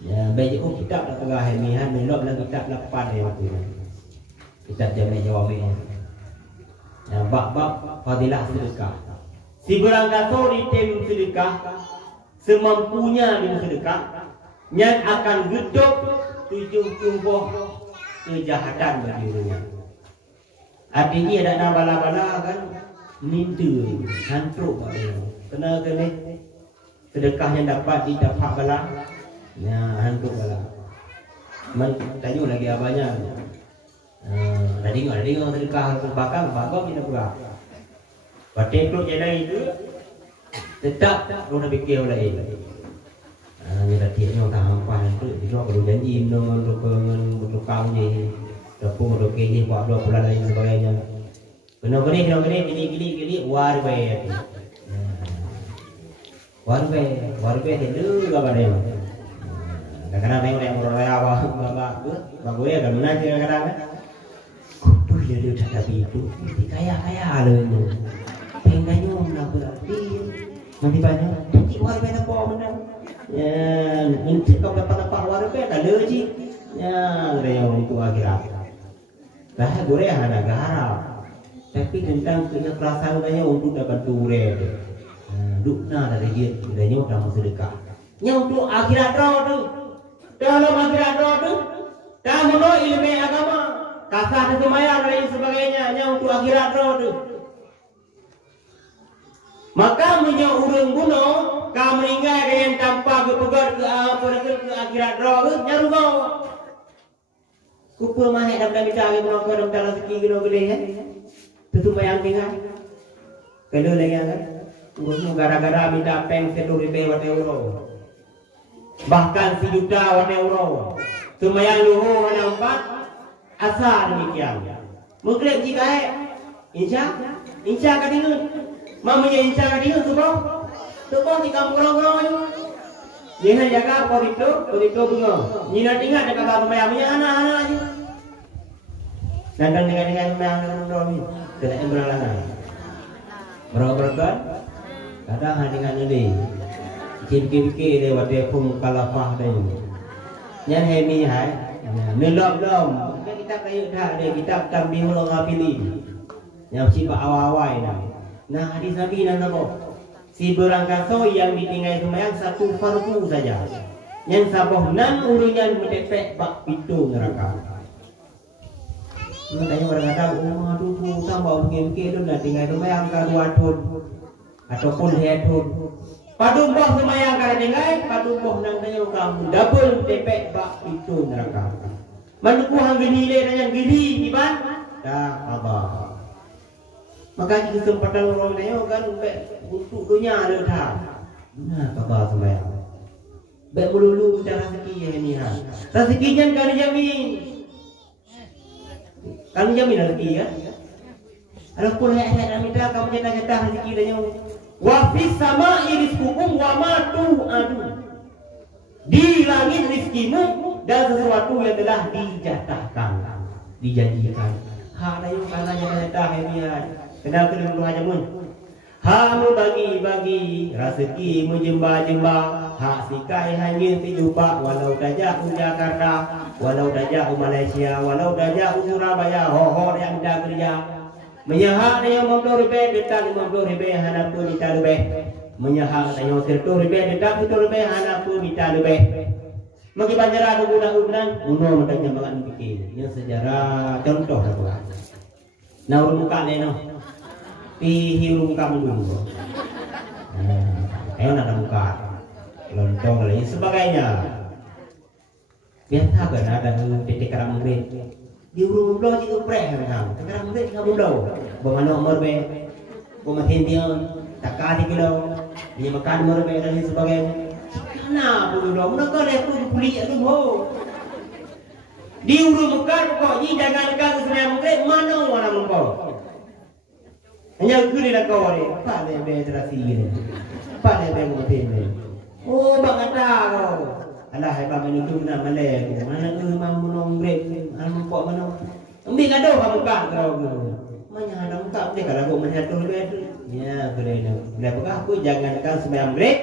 Ya, baik oh kitab dah tengah hemihan melok lagi kitab lapan dia waktu ni. Kitab jamin jawabnya. Ya, bab fadilah sedekah. Si beranggaso di tim sedekah semampunya di sedekah yang akan hidup 70 kejahatan bagi dirinya. Artinya ada nak bala-bala kan minta hantruk dia. Kena ke ni sedekah yang dapat didapat bala. Ya, hantruk bala. Tanya lagi abahnya. Dah dengar sedekah terbakar bagus kita pula. Batin tu jadi itu tetap orang fikir lain. Ni dah tiada tak hampan tu. Dia perlu janji dengan bertukang je. Dapur dok ni buat 2 bulan lain sebagainya. Kena gini warbe. Warbe itu apa dia? Kadang-kadang tengok orang raya bagus ya kan mana kadang-kadang kan. Kudu dia tak ada itu. Kaya loh. Pengennya nak berarti nanti banyak. Nanti warbe apa mana? Ya, nanti kau dapat warbe tak ada je. Ya, dia untuk akhirat. Dah boleh ada garap. Tapi tentang keikhlasan dia untuk dapat ture. Dukna dari dia dia dalam sedekah. Nya untuk akhirat tu. Dalam akhirat tu, dah mono ilmu agama, kasah semaya dan sebagainya nya untuk akhirat tu. Maka punya urang guna ka meninggal dengan tanpa kepegat ke akhirat tu nya rugo. Kupa mah dalam minta ke menoko dalam rezeki guna gede kan. Tentu bayang tinggal. Kedua lagi kan. Ngurus gara-gara minta peng 1.000 euro. Bahkan 1 juta euro. Semayang luhu ada 4 asal demikian. Mungkin jika insya kadingun. Mamanya insya kadingun sebab di kampung orang-orang itu. Jangan jaga kodito bunga. Nina tinggal dekat kata semayangnya anak-anak aja. Datang dengan semayang ini. Tidak yang beralangan. Berapa kadang dengan ini. Fikir lewat dia pun kalafah dia. Yang hemi hai. Nelom. Kita kayu dah dia kitab Tambihul Ghafilin. Yang sifat awal-awal dah. Nah hadis Nabi nak apa? Si berangkaso yang ditinggal semayang 1 fardu saja. Yang saboh nan urunan mendepek bak pintu neraka. Tanya orang kata, aduh tu tambah begini tu nak tinggal semayang ke 2 tahun ataupun 3 tahun. Padung boh semayang kada tinggal, padung boh nang tanya kamu double tepek bak pintu neraka. Manduku hang gini le nanya gini iban dah apa. Maka kesempatan orang tanya kan untuk dunia ada dah. Nah kabar semayang. Baik melulu minta rezeki ya ni ha. Rezekinya kan dijamin. Kan dijamin rezeki ya. Kalau pun nak minta kamu nyata-nyata rezeki dia wa fis sama'i rizqukum wa ma tu'adu. Di langit rizkimu dan sesuatu yang telah dijatahkan, dijanjikan. Ha layu kana nyata hemian. Kenal kena dulu aja mun. Ha mu bagi-bagi rezeki menjemba-jemba, hak sikai hanya sejupa walau dajah Jakarta, walau dajah Malaysia, walau dajah Surabaya, hohor yang dah kerja. Menyahak dia 50 ribu detak 50 ribu hana pun minta lebih. Menyahak dia 100 ribu detak 100 ribu hana pun minta lebih. Maki panjara ada undang-undang uno matanya bangan fikir. Yang sejarah contoh apa? Nah urung muka ni no. Pi urung muka dulu. Ayo nak muka. Lontong lagi sebagainya. Biasa kan ada titik keram mungkin. Di urung blow juga prek kan. Sekarang mungkin kamu blow. Bawa nomor be. Bawa tindian. Takkan 3 kilo. Dia makan nomor be dan sebagainya. Kenapa blow? Mereka lepas tu pulih tu ho. Di urung mekar kok ni jangan dekat sebenarnya mungkin mana orang mengkau. Hanya kuli nak kau ni. Apa dia be terasi ni? Apa dia be mungkin ni? Oh bang kata kau. Alah hebat ini tu nak malai. Mana tu mampu nombret. Anu kok mana? Ambil gaduh kamu kan kau. Mana ada muka dia kalau kau melihat tu lebih tu. Ya boleh nak. Bila apa aku jangan kan sembahyang break.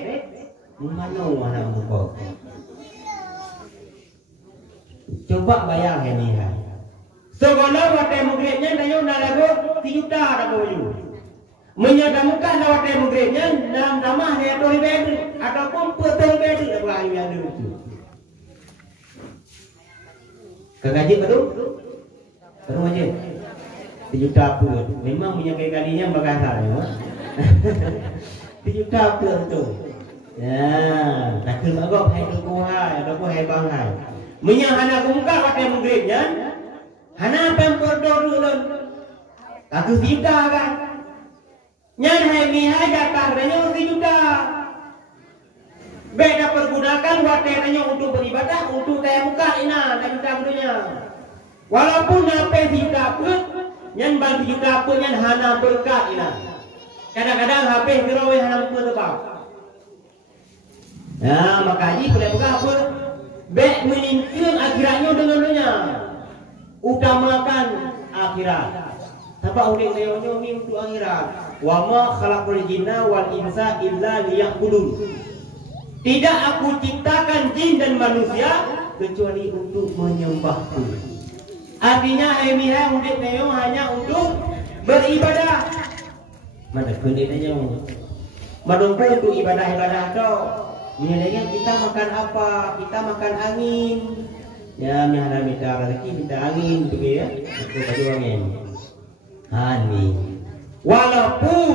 Mana anak muka. Coba bayang ini hai. So kalau watai mugretnya nayo nalago 3 juta dah boyu. Menyadamukan watai mugretnya dalam ramah dia tori bed ataupun petor bed dah berani yang dulu. Kegaji betul? Betul aja. 3 juta pun. Memang punya kalinya bagasa ya. 3 juta pun tu. Ya, tak kena agak hai tu kuah ataupun hai bang hai. Menyang hana kumka watai mugretnya. Hana pempor dulu. Aku sida kan. Nyan hai mihai jatah danyo 3 juta. Beda pergunakan watai danyo untuk beribadah, untuk tayar muka ina dan kita dunia. Walaupun nape 3 juta pun, nyan bang 3 juta pun nyan hana berkat ina. Kadang-kadang HP birowe hana pun tebak. Nah, makanya boleh buka apa? Bek meningkir akhiratnya dengan dunia. Utamakan akhirat. Sebab unik leonyo ni untuk akhirat. Wa ma khalaqul jinna wal insa illa liya'budun. Tidak aku ciptakan jin dan manusia kecuali untuk menyembahku. Artinya hemiha unik leo hanya untuk beribadah. Mana kunitnya? Madongko untuk ibadah-ibadah tu. Misalnya kita makan apa? Kita makan angin. Ya, misalnya minta rezeki, minta angin tu ya. Itu baju angin. Angin. Walaupun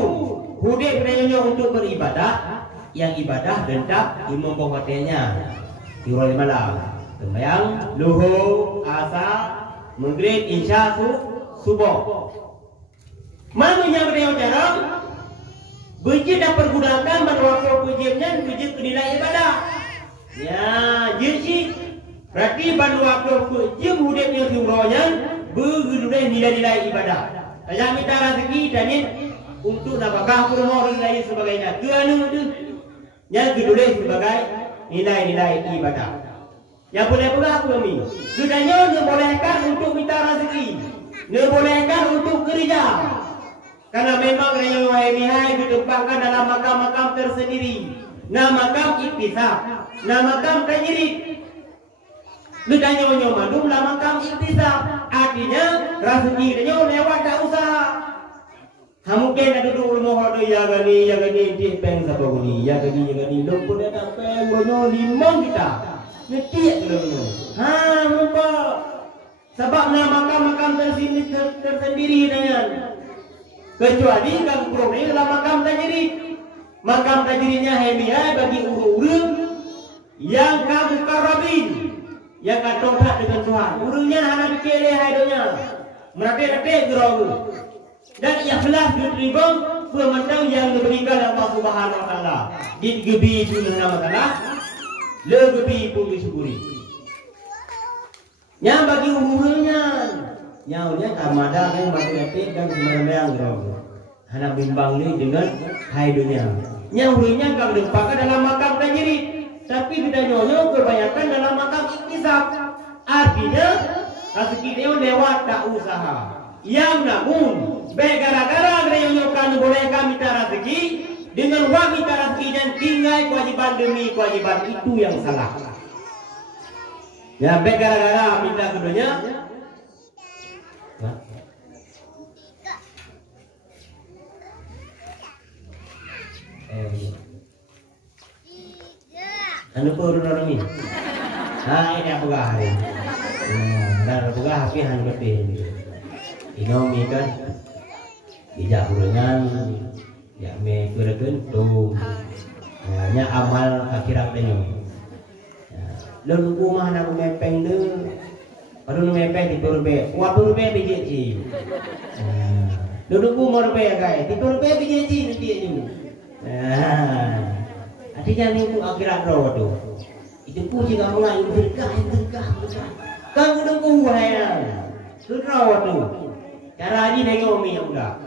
hudik benarnya untuk beribadah, yang ibadah dendap imam pokoknya. Tirol malam. Sembahyang luhur, asar, maghrib, isya, subuh. Mana yang beliau jarang? Bujit dah pergunakan menwakil pujiannya bujit nilai ibadah. Ya, jadi berarti menwakil pujian hudipnya sumrohnya bernilai nilai ibadah. Saya minta rezeki dan untuk nafkah rumah dan lain sebagainya. Kerana itu yang kedua sebagai nilai-nilai ibadah. Yang boleh berapa kami? Sudahnya dibolehkan untuk minta rezeki, dibolehkan untuk kerja. Karena memang yang wahai ditempatkan dalam makam-makam tersendiri. Nah makam iktisab, nah makam tajrid. Bedanya nyomadum lah makam iktisab. Artinya rezeki dia lewat dah usaha. Mungkin ada duduk rumah ada ya gani peng sabuni, ya gani lupa ada peng bono limang kita. Ngetik dulu. Lupa. Sebab nah makam-makam tersendiri dengan kecuali kalau problem dalam makam tajrid. Makam tajridnya hemiah bagi urun yang kamu karabin, yang katohat dengan Tuhan. Urunnya hanya dikele haidonya, merate-rate gerogu. Dan ikhlas diterima sementara yang diberikan Allah Subhanahu Wa Taala. Digebi itu nama Allah, legebi pun disyukuri. Yang bagi urunnya. Nyaunya kamada yang mati letik dan sembarang gerogu. Anak bimbang ini dengan hai dunia. Nyaunya kalau dipakai dalam makam tajrid, tapi kita nyonya kebanyakan dalam makam iktisab. Artinya rezeki dia lewat tak usaha. Yang namun gara-gara dia nyokan bolehkan minta rezeki dengan wah minta rezeki dan tinggal kewajiban demi kewajiban itu yang salah. Ya gara-gara minta keduanya. Anu pun orang ini. Ini apa hari? Dan apa hari han betul. Inomi kan, tidak bulangan, ya me bergentung, nya amal akhirat tenyo. Lalu rumah nak mepeng le, baru mepeng di turbe, waktu turbe biji. Lalu rumah turbe guys, di turbe biji nanti itu. Artinya ni tu akhirat roh tu. Itu pun jika orang yang berkah. Kan udah kuahnya, tu roh tu. Cara ni tengok mi yang dah.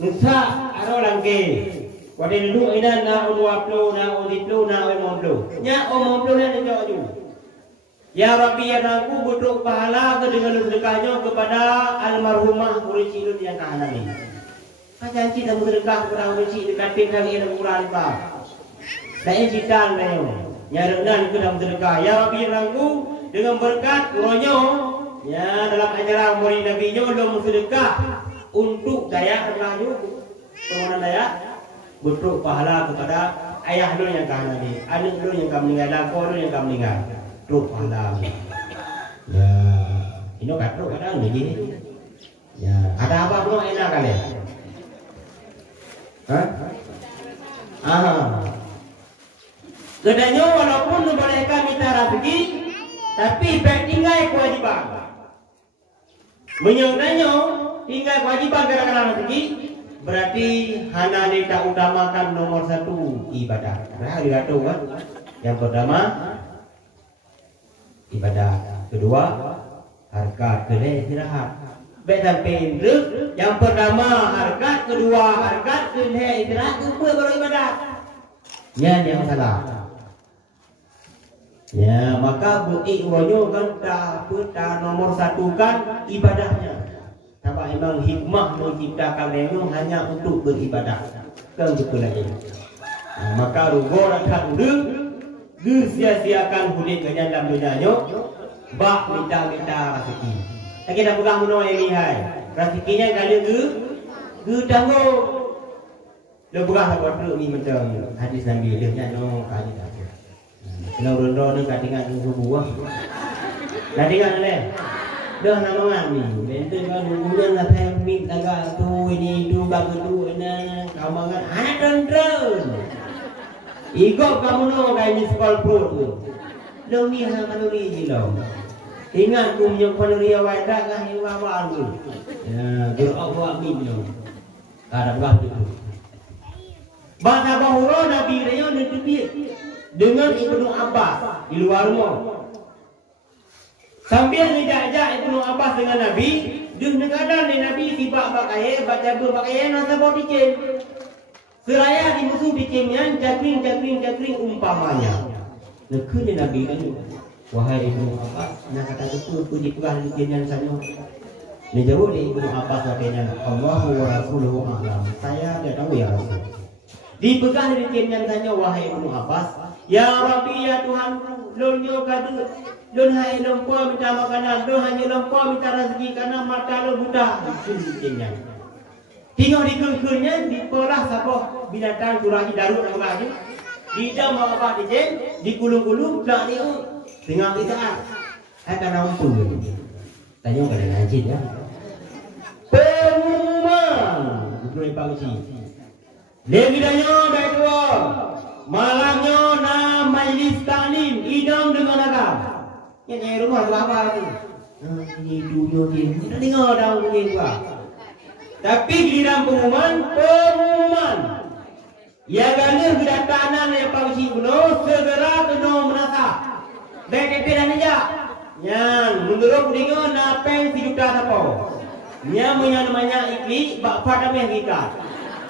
Nusa aro langke. Wadai dulu ina na uaplo na udiplo na omoplo. Nya omoplo na tengok tu. Ya Rabbi ya aku butuh pahala dengan sedekahnya kepada almarhumah Uricidun yang kanan ni. Janji dah bersedekah kepada Uricid dekat pinggang ia murah lipat. Dan citan dia. nyarenan ke dalam sedekah. Ya Rabbi rangku dengan berkat uronyo ya dalam ajaran murid Nabi nyo lo sedekah untuk daya terlanjur permohonan daya bentuk pahala kepada ayah lo yang kah Nabi, anak lo yang kah meninggal, lako lo yang kah meninggal, bentuk pahala. Ya, ini kata kadang begini. Ya, ada apa bro enak kali? Hah? Kedanya walaupun mereka minta rezeki, tapi tinggal kewajiban. Menyangkanya tinggal kewajiban gara-gara rezeki, berarti hana tak utamakan nomor satu ibadah. Nah, dikata kan? Yang pertama ibadah, kedua harkat, kedua istirahat. Baik sampai yang pertama harkat, kedua harkat, kedua istirahat, kedua baru ibadah. Ya, yang salah. Ya, maka bukti uronyo kan tak nomor satu kan ibadahnya. Sebab memang hikmah menciptakan memang hanya untuk beribadah. Kan betul lagi. Nah, maka rugo rakan urang sia-siakan hudik ke dalam dunianya, bak minta rezeki. Lagi dah pegang menua yang lihai. Rezekinya kali ge tangguh. Dia pegang apa ni macam hadis Nabi dia nyanyo kali dah. Kalau rondo ni kadang tunggu buah. Dah dengar leh. Dah namangan ni. Benten kan hubungan lah temik agak tu ini tu bagus tu ini kamangan anak dendron. Ikut kamu no kayak ni sekolah pro tu. Lo ni hang kalau ni je lo. Ingat ku punya peneria wadah kan hewan tu. Ya, berapa min lo. Ada berapa tu. Bahasa bahura Nabi dia nanti dengan Ibnu Abbas di luar rumah. Sambil dijajak Ibnu Abbas dengan Nabi, dia kadang Nabi sibak pakai baca berpakaian nasa bawa dicem. Seraya di musuh dicemnya cakring umpamanya. Nekun Nabi kan, wahai Ibnu Abbas, nak kata betul aku dipegah dicemnya sana. Dia jawab di Ibnu Abbas katanya, Allahu wa rasuluhu a'lam. Saya tidak tahu ya Rasul. Dipegang dicemnya sana wahai Ibnu Abbas. Ya Rabbi ya Tuhanku, lonyo kadu, lon hai lompo minta makanan, lon hanya lompo minta rezeki karena mata lo buta. Itu dicemnya. Tengok di kengkengnya di polah siapa binatang curahi darut nama ni. Di dalam apa dicem, di kulung-kulung tak ni tengah kita. Hai kana umpul. Tanya pada najis ya. Pengumuman. Betul Pak Uci. Lagi tanya baik tua. Malamnya na majlis taklim idam dengan agam. Yang rumah tu apa tu? Ini dunia ni. Kita dengar dah bunyi gua. Tapi giliran pengumuman. Ya gana kedatangan yang Pak Uci Buno segera kena menasah. Baik dan aja. Yang menurut dengar na peng 1 juta siapa? Yang namanya ikli bak padameh kita.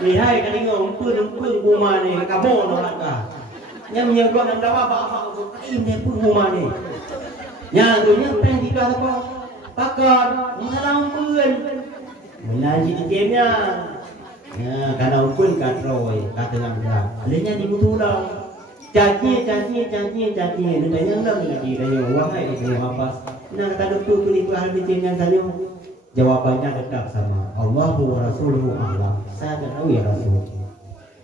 Lihai kan dengar umpun rumah ni kamu nak kah? Yang menyebut nak dapat apa ini pun rumah ni. Yang tu nya peng kita siapa? Pakar masalah umpun. Menaji di gamenya. Ya, karena umpun kat roy, kata nak dah. Alihnya dibutulah. Janji. Nanya nak lagi tanya wahai Ibnu Abbas. Nak kata betul tu itu hal bincang tanya. Jawabannya tetap sama. Allahu wa rasuluhu a'lam. Saya tak tahu ya Rasul.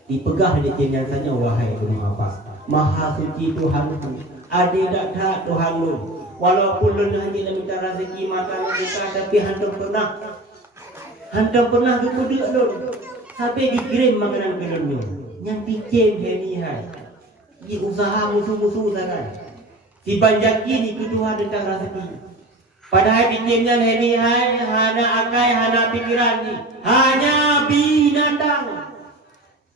Dipegah di bincang tanya wahai Ibnu Abbas. Maha suci Tuhan. Ada tak Tuhan lu. Walaupun lu hanya minta rezeki mata kita tapi hantar pernah kepada lu. Sampai dikirim makanan ke lu. Yang bincang hari hai. Di usaha musuh-musuh sangat. Si banjaki ni kedua tentang rezeki. Padahal bikinnya ini hanya akai, hanya pikiran ni. Hanya binatang.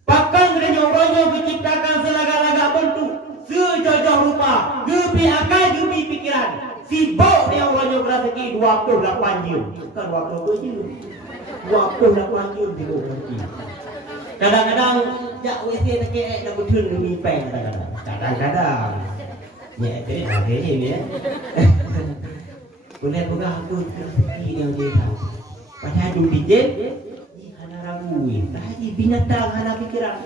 Pakang renyo-renyo menciptakan selaga-laga bentuk. Sejauh rupa. Gebi akai, gebi pikiran. Sibuk dia renyo rezeki 28 jam. Bukan 27 jam. 28 jam di rezeki. Kadang-kadang jak WC tak nak betul demi peng kadang-kadang. Ya itu ni ya. Boleh pegang tu rezeki yang dia tahu. Padahal du dijel hana ragu. Tadi binatang hana pikiran.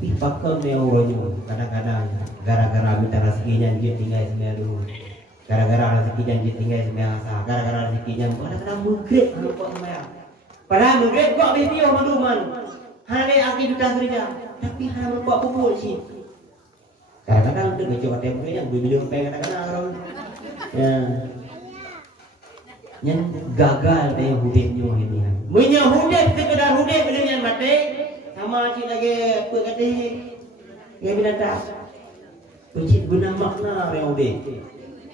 Tapi pakai neuranya kadang-kadang gara-gara minta rezekinya dia tinggal semua dulu. Gara-gara rezekinya dia tinggal semua asa. Gara-gara rezekinya kadang-kadang menggrek lupa semua. Padahal menggrek kok video manduman. Hanya aktivitas kerja. Tapi hanya membuat bubur sih. Kadang-kadang dia coba tempe yang beli kadang-kadang orang. Ya. Yang gagal dari hudipnya ini. Punya hudip sekedar hudip dengan mati. Sama cik lagi apa kata yang binatang pencit guna makna orang udik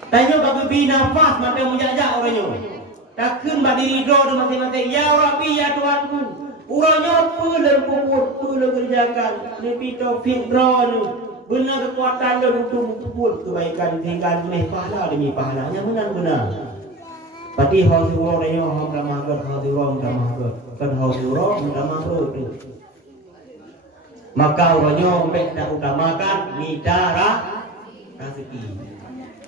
tanya bagi binafas maka menjajak orangnya takkan berdiri doa masing-masing ya Rabbi ya Tuhanku orangnya pulang puput pulang kerjakan lebih taufik drone benar kekuatan dia untuk puput kebaikan tinggal boleh pahala demi pahala yang benar-benar pati hadirah orangnya ramah hadirah ramah kan hadirah ramah itu maka orangnya mereka utamakan mitara rezeki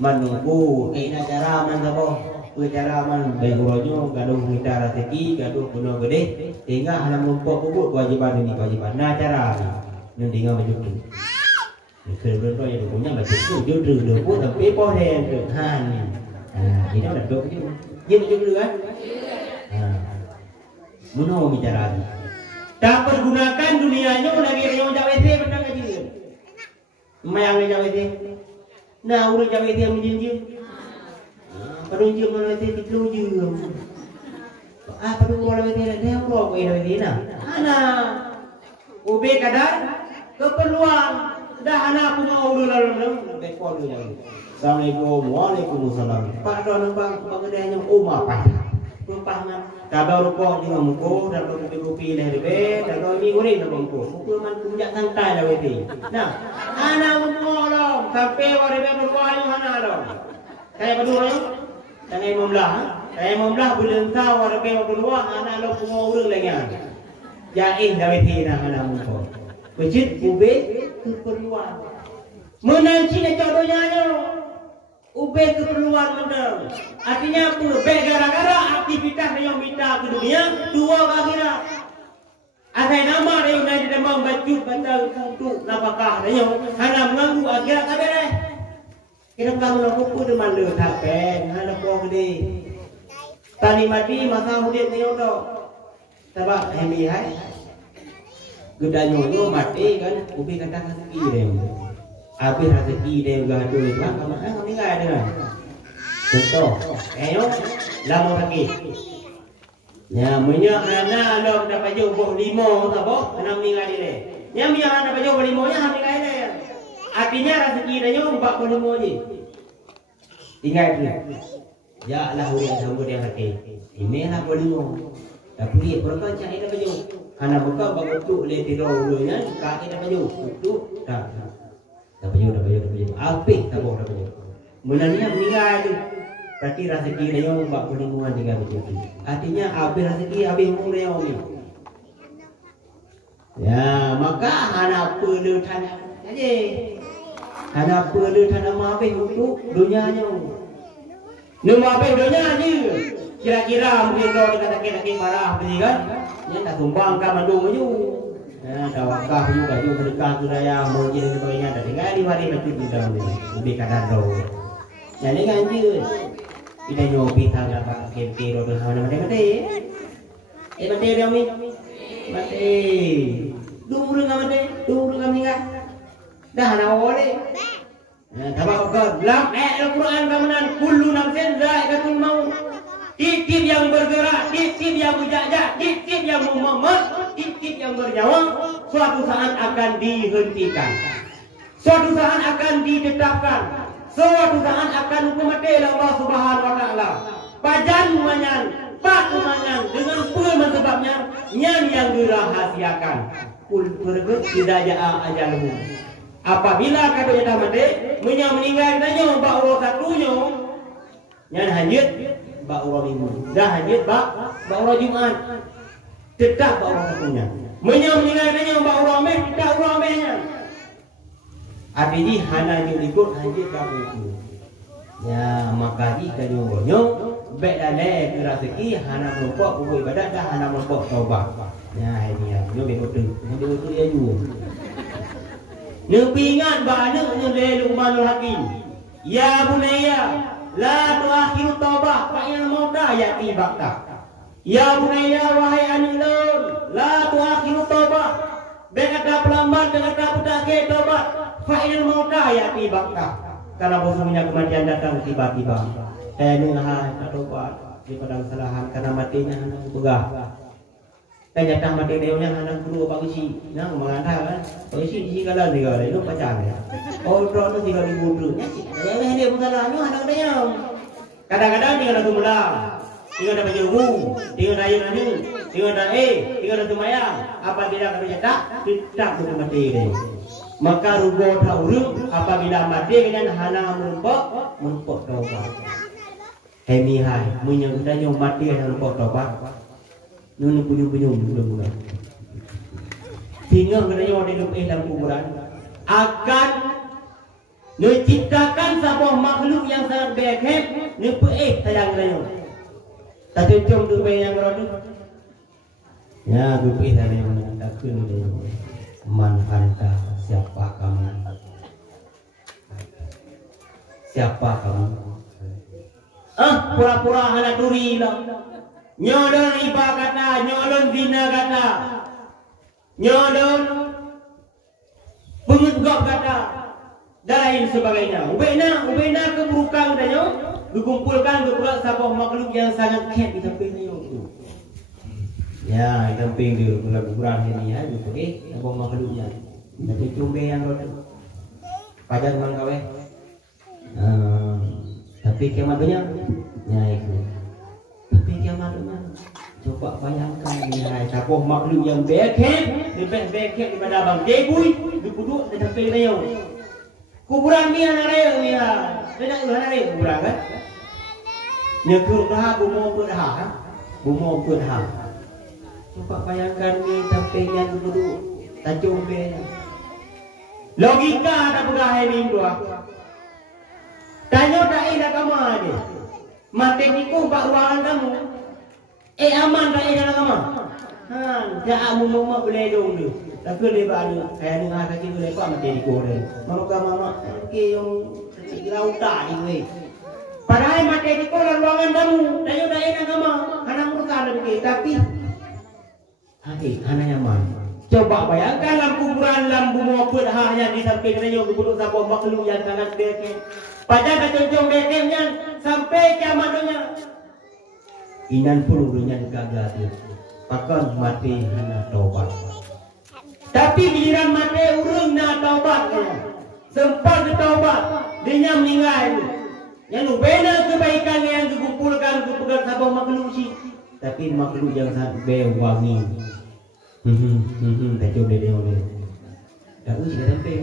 menunggu ina cara man sabo cara man baik orangnya gaduh mitara rezeki gaduh puno gede sehingga hanya memperkubur kewajiban ini kewajiban nah cara yang tinggal menjadi kerana yang punya macam tu jujur pun tapi pohon han ini ada dua tu dia jujur kan mana bicara ni tak pergunakan dunianya lagi yang jauh itu benar aja dia. Mayang jauh itu. Nah, urang jauh itu yang menjinjing. Perunjuk mana itu dikeluju. Apa tu orang itu ada orang itu na. Ana. Ube kadar keperluan. Dah anak pun mau lalu bekor dia. Assalamualaikum waalaikumsalam. Pak tuan bang bangedanya apa? Rupahan kabar rupok dengan muka dan kopi dari be dan ini goreng dengan muka muka man punya santai lah weti nah anak memolong sampai orang be berwahyu hana dong saya berdua saya membelah belum tahu orang be berwah anak lo semua urang lagi jain dah weti nah anak muka kecil ube keperluan menanci nak jodohnya ube keperluan benar. Artinya apa? Gara-gara aktivitas yang minta ke dunia, dua akhirat. Asal nama dia yang demam baju batal untuk nafkah dia hanya mengganggu akhirat kabeh. Kita kamu nak kupu deman le tapen, hanya kau gede. Tani mati masa hudik ni tu. Sebab hemi hai. Gedanya mati kan, ube kata rezeki dia. Habis rezeki dia gaduh itu kan, kamu ni enggak ada. Contoh, ayo lama lagi. Ya, minyak anak lo dapat jauh limo, tak boh? Anak meninggal dia. Yang minyak anak dapat jauh limonya, meninggal dia. Artinya rezeki dia 45 je. Tinggal dia. Ya Allah yang sambut dia hati. Ini lah 45. Tapi dia berapa cak dia dapat jauh. Anak buka bagus tu le tidur dulunya, kaki dapat jauh. Tu tak. Dapat jauh. Apik tak boh dapat jauh. Mulanya meninggal tu. Berarti rezeki dia yang 45 dengan begitu. Artinya habis rezeki habis umur dia ni. Ya, maka anak perlu tanah aja. Anak perlu tanah habis untuk dunianya. Nama habis dunia je. Kira-kira mungkin kalau dikatakan marah betul kan? Yang tak tumbang kan mandung je. Ya, tawakal juga sedekah tu raya mungkin dan sebagainya. Dan tinggal di mari macam tu dalam ni. Lebih kadar do. Jadi kan je. Kita nyobi tangga pak kente rodo mana mati. Mati dia ni. Mati. Dulu ngam meninggal. Dah nak boleh. Tabak lam Al-Quran kamanan kullu nafsin dha'iqatul maut. Tiap yang bergerak, tiap yang berjajak, tiap yang mememat, tiap yang bernyawa suatu saat akan dihentikan. Suatu saat akan ditetapkan. Suatu saat akan hukum mati Allah Subhanahu wa taala. Pajan manyan, pak manyan dengan pun sebabnya yang dirahasiakan. Kul berget tidak jaa ajalmu. Apabila kata dia dah mati, meninggal tanya bak Allah satunya, yang hanyut bak Allah minggu. Dah hanyut bak Allah Jumaat. Tetap bak Allah satunya. Meninggal tanya bak Allah Amir, tetap Allah Amirnya. Artinya hana ikut hanyut bak itu. Ya, maka jika nyonya baik dalai rezeki hana melupak buat ibadat dah hana melupak taubat. Ya, ini ya, nyoba betul. Nyoba betul ya juga. Nepingat bana lelu manul hakim. Ya bunaya, la tuakhiru taubah fa in mauta yati bakta. Ya bunaya wahai anak lun, la tuakhiru taubah. Bekata pelambat bekata putake taubat fa in mauta yati bakta. Karena sesungguhnya kematian datang tiba-tiba. Hai taubat di padang kesalahan karena matinya anak begah. Kan jatah mati deonya anak guru bagi si nang mengatakan bagi si kala ni kala itu pacar ya. Oh tu tiga ribu tu. Ya dia masalahnya anak dia. Kadang-kadang dia ada gumulang, dia ada baju umum, dia ada ayam ni, dia ada dia ada tumayang. Apabila kata jatah tidak boleh mati dia. Maka rugo taurung apabila mati dengan hana menumpuk taubat. Hemi hai menyangkutnya mati dengan menumpuk taubat. Nuni punyung-punyung mula-mula. Sehingga katanya orang hidup dalam kuburan akan menciptakan sebuah makhluk yang sangat berkhidmat nepe sayang katanya. Tapi jom tu yang beradu. Ya, nepe sayang menandakan man anta siapa kamu? Siapa kamu? Pura-pura anak duri lah. Nyolong riba kata, nyolong zina kata, nyolong pengegap kata, dan lain sebagainya. Ubena keburukan katanya, dikumpulkan kepada sebuah makhluk yang sangat khat di samping dia. Ya, di samping dia kalau kuburan ini ya, gitu sebuah makhluknya. Jadi cumbe yang roda, pajar mangkawe. Tapi kiamatnya, ya itu. Tapi kiamatnya, coba bayangkan ya, sebuah makhluk yang berkhidmat, lebih berkhidmat daripada abang debui, duduk di samping dia. Kuburan ni anak raya ni ya, tidak anak raya kuburan kan? Nyekuk dah, bumo pun dah. Coba bayangkan ni sampingnya duduk, tajung be. Logika ada pegawai ni dua. Tanya tak ada kamu ada. Mati niku bak ruangan kamu. Aman tak ada kamu. Jangan mumma boleh dong tu. Tapi lepas ni, saya ni ada kaki lepas mati niku ni. Mama ke yang lauta ni. Padahal mati niku dalam ruangan kamu. Tanya tak ada kamu. Karena muka ada begini. Tapi, hanya nyaman. Coba bayangkan dalam kuburan lampu maupun hanya di samping dia duduk sebuah makhluk yang sangat berkhidmat. Pada kacung berkhidmatnya sampai kiamatnya. Inan pun dunia gagal tu. Pakan mati hana taubat. Tapi giliran mati urung na taubat. Sempat taubat, dia meninggal. Yang benar kebaikan yang dikumpulkan kepada sebuah makhluk si. Tapi makhluk yang sangat berwangi. Tak cuba dia oleh. Tak usah sampai.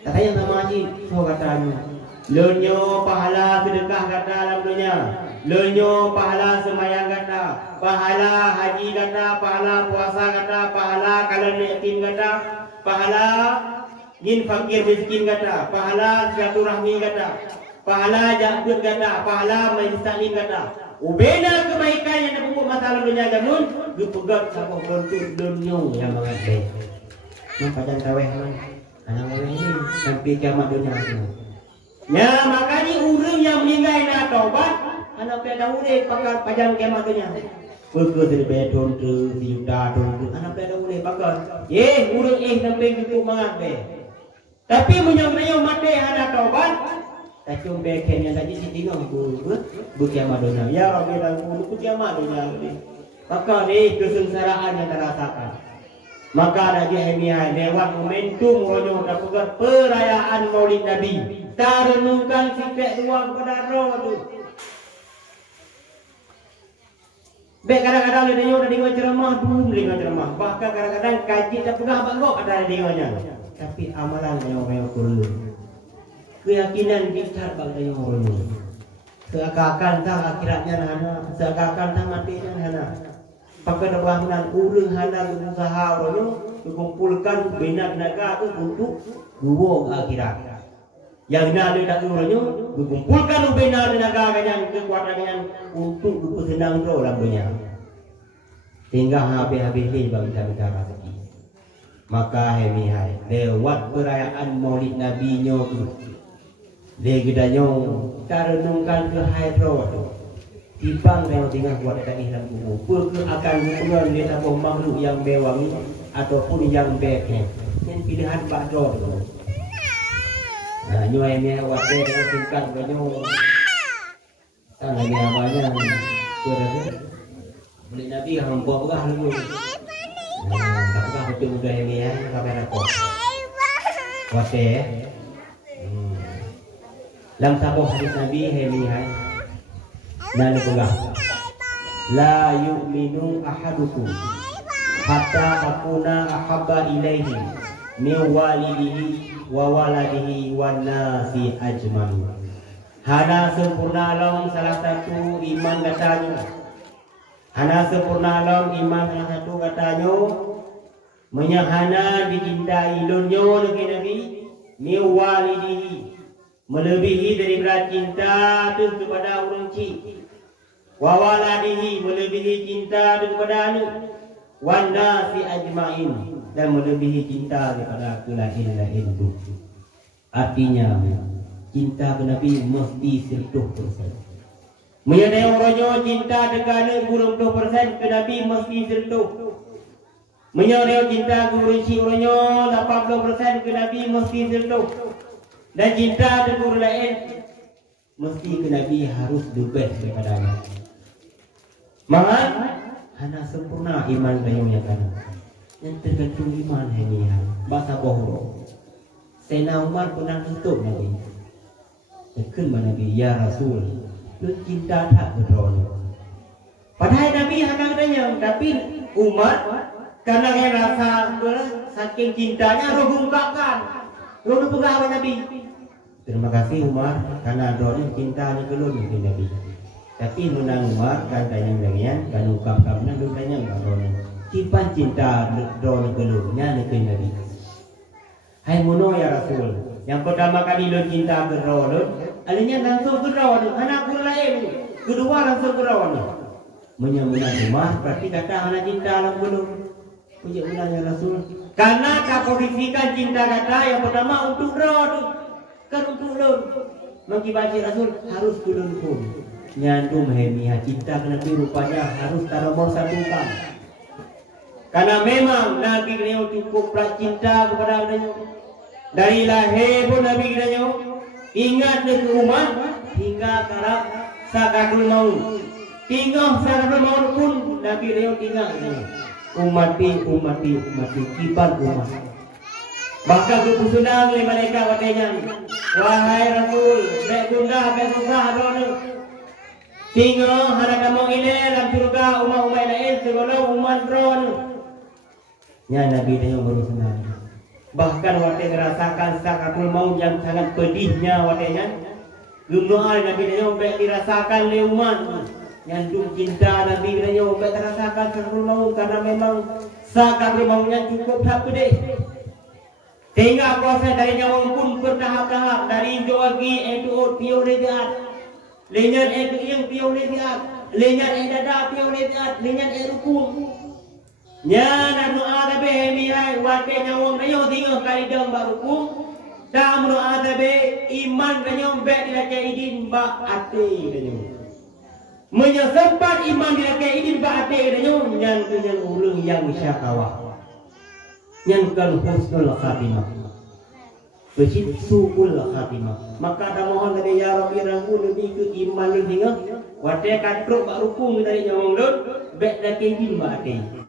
Kata yang sama haji, so katanya. Lenyo pahala sedekah kata dalam dunia. Lenyo pahala semayang kata. Pahala haji kata. Pahala puasa kata. Pahala kalan yatim kata. Pahala jin fakir miskin kata. Pahala silaturahmi kata. Pahala jabut kata. Pahala majlis taklim kata. Ubena kebaikan yang nampak masalah dunia jamun dipegang sama bentuk dunia yang mengatai. Nampak jangan kaweh anak orang ini sampai kiamat dunia itu. Ya makanya orang yang meninggal nak taubat anak pada urip pakai pajang kiamat dunia. Pergi dari beton tu, juta tu, anak pada urip pakai. Orang sampai itu mengatai. Tapi menyang mati anak taubat. Tak cuma berkhidmat yang tadi si tengok berkiamat dunia. Ya Rabbi dan guru berkiamat dunia. Maka ni kesengsaraan yang terasakan. Maka ada Nehemia lewat momentum rojo dapat perayaan Maulid Nabi. Tak renungkan sifat ruang kepada roh tu. Baik kadang-kadang dia tengok dengar ceramah belum dengar ceramah. Bahkan kadang-kadang kaji tak pegah bangkok ada dengarnya. Tapi amalan yang orang perlu. Keyakinan dicat bagi orang ini. Seakan-akan tak akhiratnya hana, seakan-akan tak matinya hana. Pakai bangunan urang hana berusaha orang dikumpulkan bina tenaga itu untuk gua akhirat. Yang nak ada tak orangnya dikumpulkan bina tenaga yang kekuatannya untuk bersenang dalam dunia. Sehingga habis-habis ni bagi kita bicara lagi. Maka hemihai lewat perayaan Maulid Nabi nyo legedanyo karenungkan ke hydro tipang yang tinggal buat tak ihlam kubur ke akan hubungan dia apa makhluk yang bewangi ataupun yang beken yang pilihan Pak Dor. Nah nyuai ni awak dia dengan singkat banyak kan lagi namanya berapa Maulid Nabi hampa berah dulu. Takkan betul mudah ini ya kamera kok. Wate. Dalam satu hadis Nabi hemihai dan pegah la yu'minu ahadukum hatta akuna ahabba ilaihi min walidihi wa waladihi wan nasi ajmain. Hana sempurna long salah satu iman katanya. Hana sempurna long iman salah satu katanya menyahana dicintai lunyo lagi Nabi min walidihi melebihi daripada cinta tu kepada orang cik. Wa waladihi melebihi cinta tu kepada anak. Wan nasi ajmain dan melebihi cinta daripada kelain-lain itu. Artinya cinta ke Nabi mesti 100%. Menyadari orangnya cinta dengan 20% ke Nabi mesti 100%. Menyadari cinta ke orangnya 80% ke Nabi mesti 100%. Dan cinta dengan orang lain mesti ke Nabi harus lebih daripadanya. Maka hanya sempurna iman kayunya kan. Yang tergantung iman ini ya. Bahasa bohong. Sayyidina Umar pernah tutup Nabi. Dekun Nabi ya Rasul, lu cinta tak berdoa. Padahal Nabi hanya katanya, tapi Umar karena dia rasa saking cintanya roh ungkapkan. Roh pegang Nabi. Terima kasih Umar karena doanya cintanya kelun ke Nabi. Tapi menang Umar katanya dengan kan ungkapkan dosanya enggak doanya. Simpan cinta doanya kelunnya ke Nabi. Hai mono ya Rasul. Yang pertama kali lo cinta ke roh lo, alanya langsung ke roh lo. Anak pun lain. Kedua langsung ke roh lo. Menyambut Umar berarti kata anak cinta lang belum. Punya ulangnya Rasul. Karena kaposisikan cinta kata yang pertama untuk roh lo. Kan untuk lo. Mengibaci Rasul harus kulun pun. Nyandung hemiah cinta ke Nabi rupanya harus nomor 1 kan. Karena memang Nabi beliau cukup cinta kepada adanya. Dari lahir pun Nabi kita ingat ke umat hingga karab sakatul maut. Tinggal sakatul maut pun Nabi kita tinggal umati kibar umat. Bahkan kepusunan oleh mereka katanya, wahai Rasul, baik susah doa. Tinggal ada kamu ini dalam surga umat lain segala umat ron. Ya Nabi kita berusaha. Bahkan waktu merasakan sakatul maut yang sangat pedihnya waktunya, doa Nabi kita baik dirasakan oleh umat. Nyandung cinta Nabi kita baik dirasakan sakatul maut karena memang sakatul mautnya cukup tak pedih. Sehingga proses dari nyawa pun bertahap-tahap dari jogi itu pioletiat, lenyat itu yang pioletiat, lenyat dada pioletiat, lenyat rukun. Nya nanu ada be mihai wate nyawang nayo tinggal kali dang baruku tam no ada be iman kanyo be dilake idin ba ate kanyo menyesempat iman dilake idin ba ate kanyo nyan kanyo ulung yang syakawa nyan kan husnul khatimah becit sukul khatimah maka ada mohon dari ya Rabbi rangku lebih ke iman lu tinggal wate katruk baruku dari nyawang dot be dilake idin ba ate